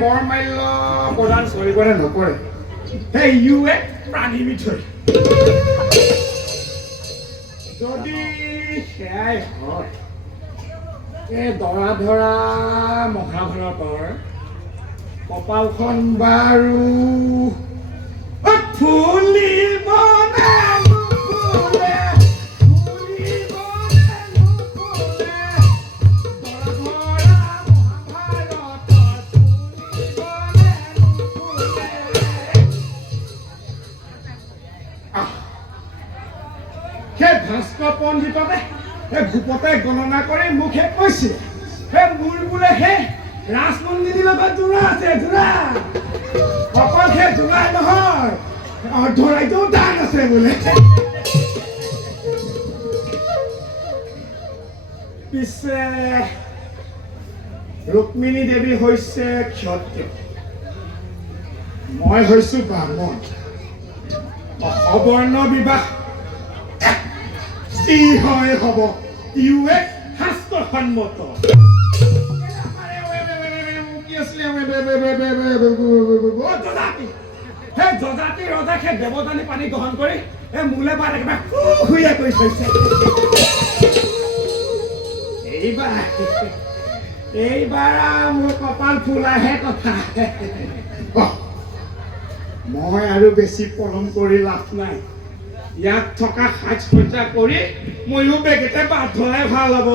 বৰমাল্য প্ৰদান কৰিবনে নকৰে সেই ইউ এক প্ৰাণী মিঠৈ যদি সেয়াই হয় এই দৰা ধৰা মহাভাৰতৰ কপালখন বাৰু ফুলিব নে নুফুলে ফুলিব নে নুফুলে দৰা ধৰা মহাভাৰতৰ ফুলিব নে নুফুলে সেই ভাস্কৰ পণ্ডিততে সেই ভূপতে গণনা কৰি মোকহে কৈছে সেই মোৰ বোলে সেই ৰাজনন্দিনীৰ লগত যোৰা আছে যোৰা অকল সেই যোৰাই নহয় অৰ্ধৰাজ্যও দান আছে বোলে পিছে ৰুক্মিণী দেৱী হৈছে ক্ষত্ৰিয় মই হৈছো ব্ৰাহ্মণ সবৰ্ণ বিবাহ কি হয় হব ইউ এক শাস্ত্ৰসন্মত সেই জজাতি ৰজাক সেই দেৱযানী পানী গ্ৰহণ কৰি এই মোলে বাৰ একেবাৰে খুখুৰীয়া কৰি থৈছে এইবাৰ মোৰ কপাল ফুলাহে কথা মই আৰু বেছি পলম কৰি লাভ নাই ইয়াত থকা সাজ সজ্জা কৰি ময়ো বেগেতে বাট ধৰাই ভাল হ'ব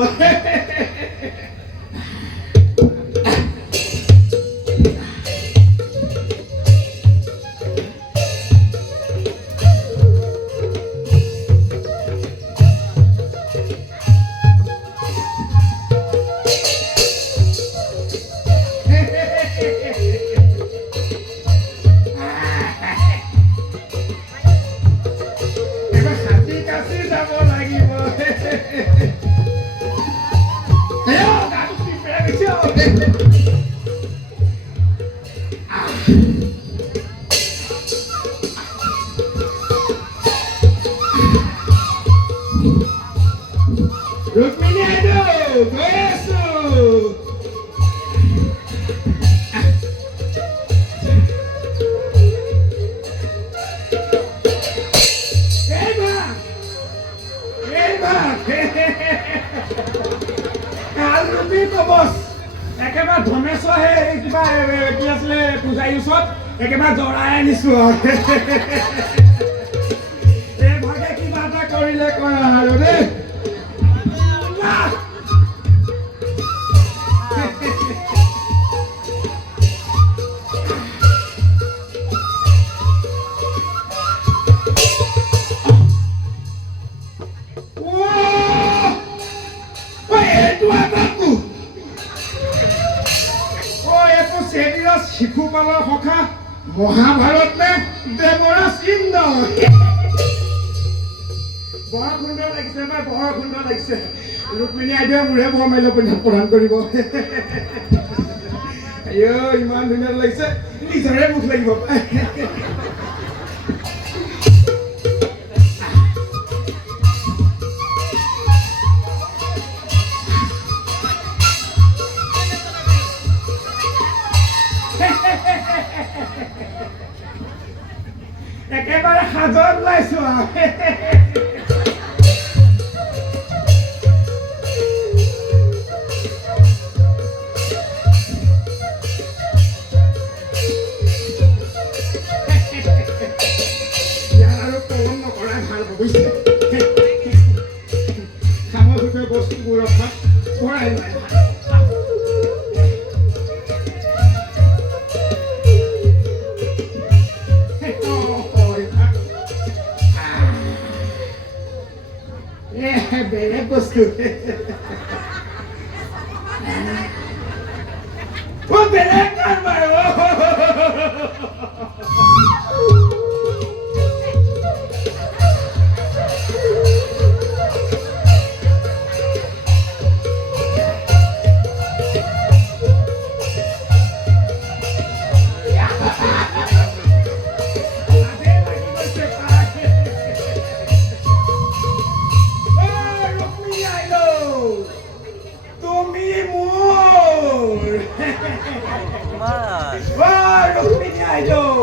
Rukmini aduh, besu. Rukmini to bos. একেবাৰে ধনেশ্বৰ হে কিবা কি আছিলে পূজাৰী ওচৰত একেবাৰে জৰাই আনিছো এই ভাগে কিবা এটা কৰিলে কয় আৰু দেই শিশুপালৰ সখা মহাভাৰত নে দেৱৰাজ ইন্দ্ৰ বৰ সুন্দৰ লাগিছে বা বৰ সুন্দৰ লাগিছে ৰুক্মিণী আইদেৱে মোৰে বৰমাল্য প্ৰদান কৰিব ইমান ধুনীয়া লাগিছে নিজৰে মুখ লাগিব একেবাৰে সাজত ওলাইছো ইয়াৰ আৰু পলম নকৰাই ভাল বুজিছে সামগ্ৰিক বস্তুবোৰ ৰখা ভৰাই নাই বেলেগ বস্তু বেলেগ কাৰবাৰ বাইদেউ